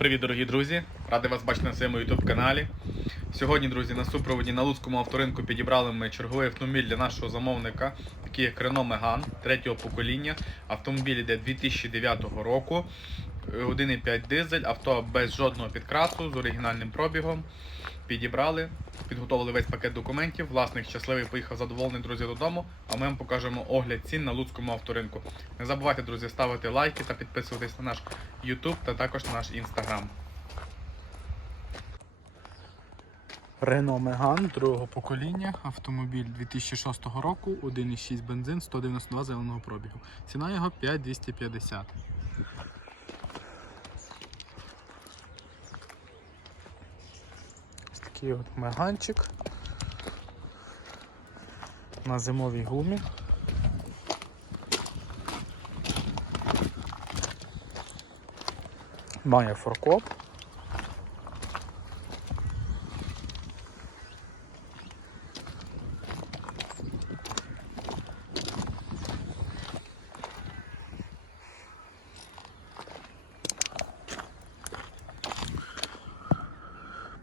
Привіт, дорогі друзі! Радий вас бачити на своєму YouTube каналі. Сьогодні, друзі, на супроводі на Луцькому авторинку підібрали ми черговий автомобіль для нашого замовника, такий як Renault Megane третього покоління. Автомобіль йде 2009 року. 1,5 дизель, авто без жодного підкрасу з оригінальним пробігом. Підібрали, підготовили весь пакет документів. Власник щасливий поїхав задоволений друзі додому. А ми вам покажемо огляд цін на Луцькому авторинку. Не забувайте, друзі, ставити лайки та підписуватись на наш YouTube та також на наш Instagram. Renault Megane другого покоління, автомобіль 2006 року, 1,6 бензин, 192 зеленого пробігу. Ціна його 5250. Такий от меганчик на зимовій гумі. Має форкоп.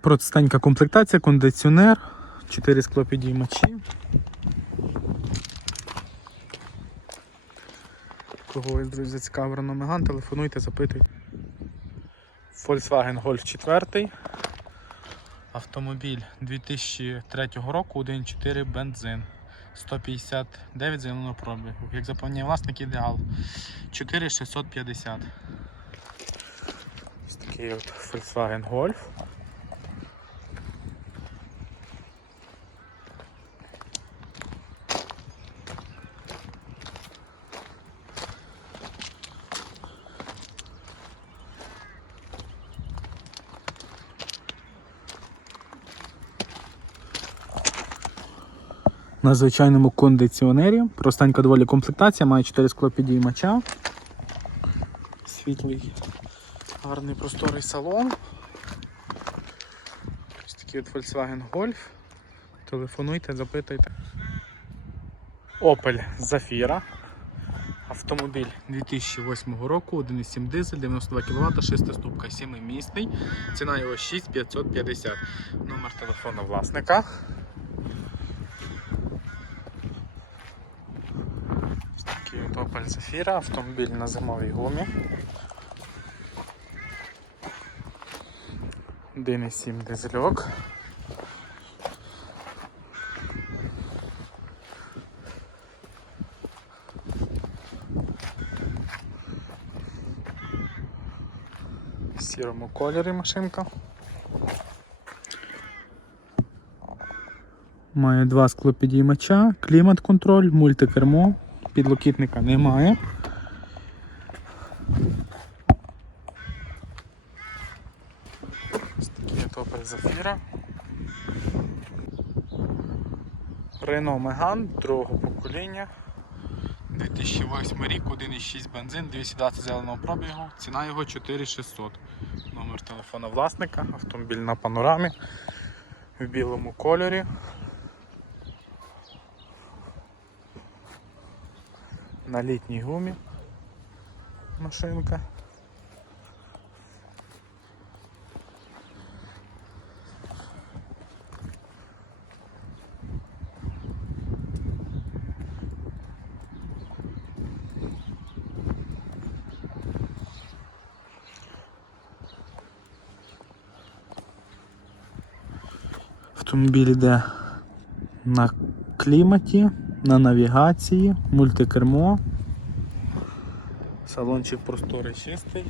Простенька комплектація, кондиціонер, 4 склопідіймачі. Кого ось, друзі, зацікавив Megane, телефонуйте, запитуйте. Volkswagen Golf 4. Автомобіль 2003 року, 1.4 бензин. 159 зеленого пробігу. Як запевняє власник, ідеал. 4650. Ось такий от Volkswagen Golf. На звичайному кондиціонері. Простенька доволі комплектація, має 4 склопідіймача. Світлий, гарний просторий салон. Ось такий от Volkswagen Golf. Телефонуйте, запитуйте. Opel Zafira. Автомобіль 2008 року, 1,7 дизель, 92 кВт, 6 ступка, 7-місний. Ціна його 6550. Номер телефону власника. Ось такий от автомобіль на зимовій гумі. 1,7 дизельок. В сірому кольорі машинка. Має два склопідіймача, клімат-контроль, мультикермо, підлокітника немає. Ось такий Opel Zafira. Renault Megane другого покоління. 2008 рік, 1,6 бензин, 220 зеленого пробігу, ціна його 4600. Номер телефона власника, автомобіль на панорамі в білому кольорі. На літній гумі машинка. Автомобіль йде на кліматі, На навігації, мультикермо. Салончик просторий чистий.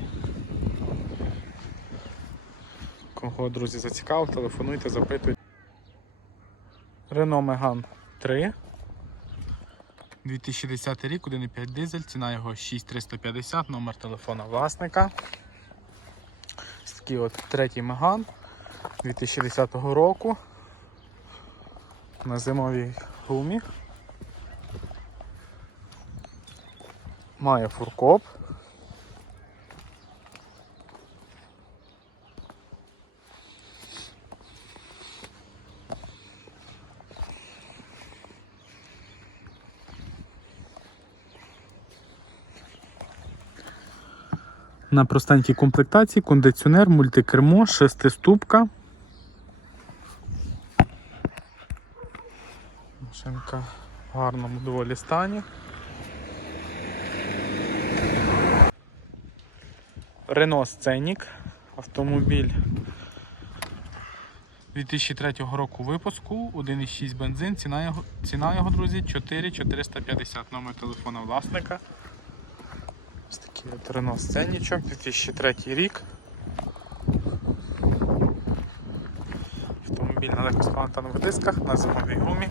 Кого, друзі, зацікавив, телефонуйте, запитуйте. Renault Megane 3. 2010 рік, 1,5 дизель, ціна його 6350, номер телефона власника. Такий от третій Megane 2010 року. На зимовій гумі. Має фуркоп. На простенькій комплектації, кондиціонер, мультикермо, шестиступка. Машинка в гарному доволі стані. Renault Scenic. Автомобіль 2003 року випуску, 1,6 бензин, ціна його, ціна його, друзі, 4450 номер телефона власника. Ось такий от Renault Scenic, 2003 рік. Автомобіль на легкосплантанових дисках, на зимовій гумі.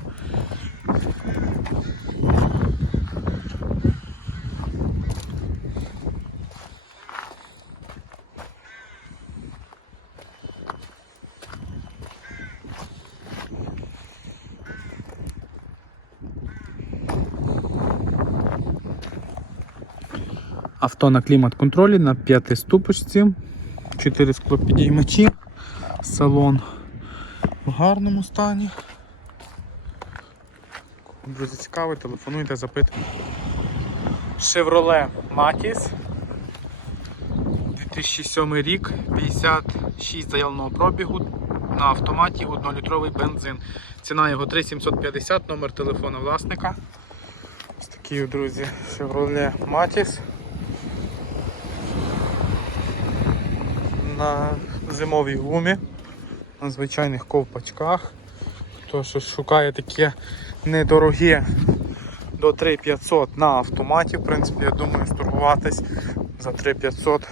Авто на клімат-контролі на п'ятиступочці, 4 склопідіймачі, салон в гарному стані. Друзі, цікавий, телефонуйте, запитуйте. Chevrolet Matiz 2007 рік, 56 заявленого пробігу на автоматі 1-літровий бензин. Ціна його 3750, номер телефона власника. Ось такий, друзі, Chevrolet Matiz. На зимовій гумі, на звичайних ковпачках. Хто що шукає таке недороге до 3500 на автоматі, в принципі, я думаю, сторгуватись за 3500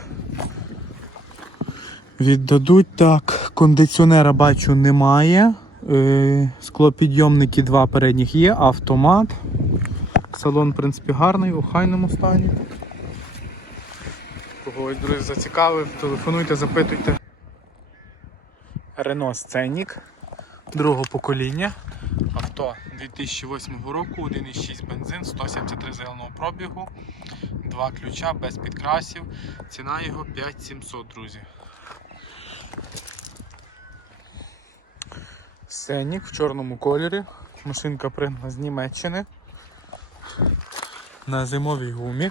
віддадуть. Так, кондиціонера бачу немає. Е, Склопідйомники два передніх є, автомат. Салон, в принципі, гарний, у хайному стані. Когось, друзі, зацікавив, телефонуйте, запитуйте. Renault Scenic другого покоління. Авто 2008 року, 1,6 бензин, 173 зеленого пробігу, два ключа без підкрасів. Ціна його 5700, друзі. Сенік в чорному кольорі. Машинка пригнана з Німеччини. На зимовій гумі.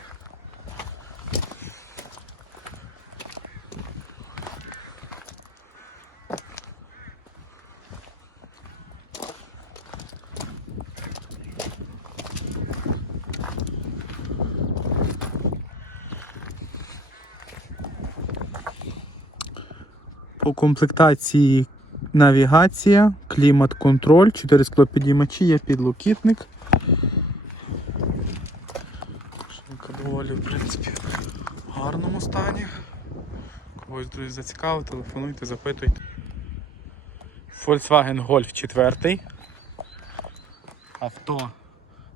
По комплектації навігація, клімат-контроль, 4 склопідіймачі, є підлокітник. Машинка доволі, в принципі, в гарному стані. Когось, друзі, зацікавив, телефонуйте, запитуйте. Volkswagen Golf 4. Авто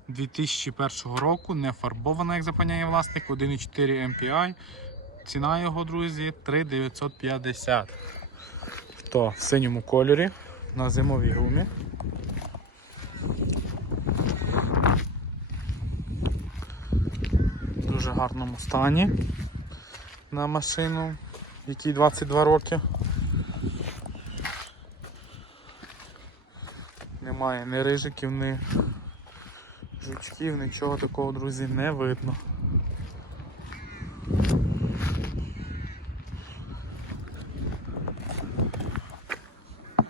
2001 року, не фарбоване, як запевняє власник, 1,4 MPI. Ціна його, друзі, 3950. Авто в синьому кольорі на зимовій гумі. В дуже гарному стані на машину, якій 22 роки. Немає ні рижиків, ні жучків, нічого такого, друзі, не видно.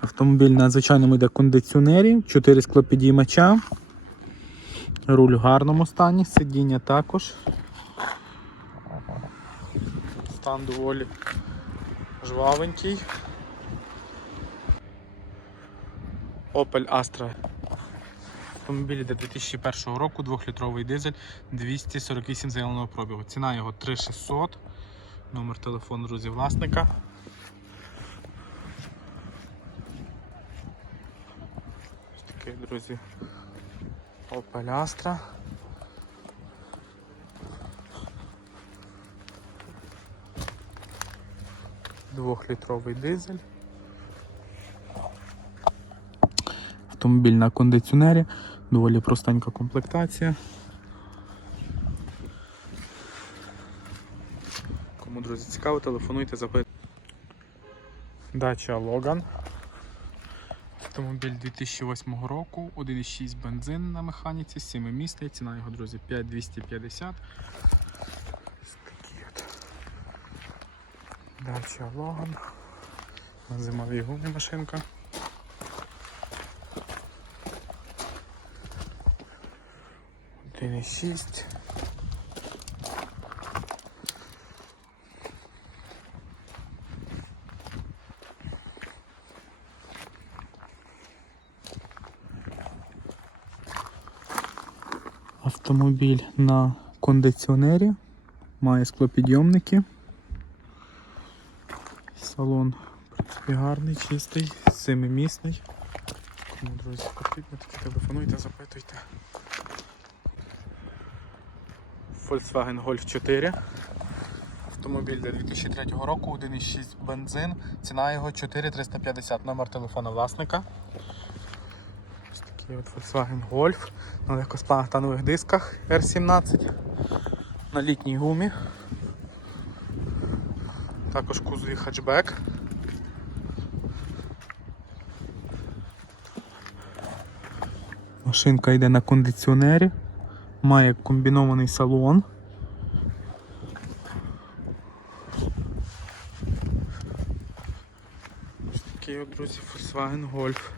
Автомобіль на звичайному йде кондиціонері, 4 склопідіймача, руль в гарному стані, сидіння також. Стан доволі жвавенький. Opel Astra. Автомобіль йде 2001 року, 2-літровий дизель, 248 заявленого пробігу. Ціна його 3600. Номер телефону друзі власника. Такий, друзі, Astra. Двохлітровий дизель. Автомобіль на кондиціонері, доволі простенька комплектація. Кому, друзі, цікаво, телефонуйте, запитуйте. Дача Логан. Автомобіль 2008 року, 1,6 бензин на механіці, 7 місний, ціна його, друзі, 5250. Ось такий от Dacia Logan. На зимовій гумі машинка. Один і шість. Автомобіль на кондиціонері, має склопідйомники. Салон принципі, гарний, чистий, семимісний. Кому, друзі, потрібно, такі телефонуйте, запитуйте. Volkswagen Golf 4. Автомобіль для 2003 року, 1,6 бензин. Ціна його 4350. Номер телефона власника. Такий от Volkswagen Golf на легкосплавних дисках R17 на літній гумі. Також кузові хатчбек. Машинка йде на кондиціонері, має комбінований салон. Ось такий от, друзі, Volkswagen Golf.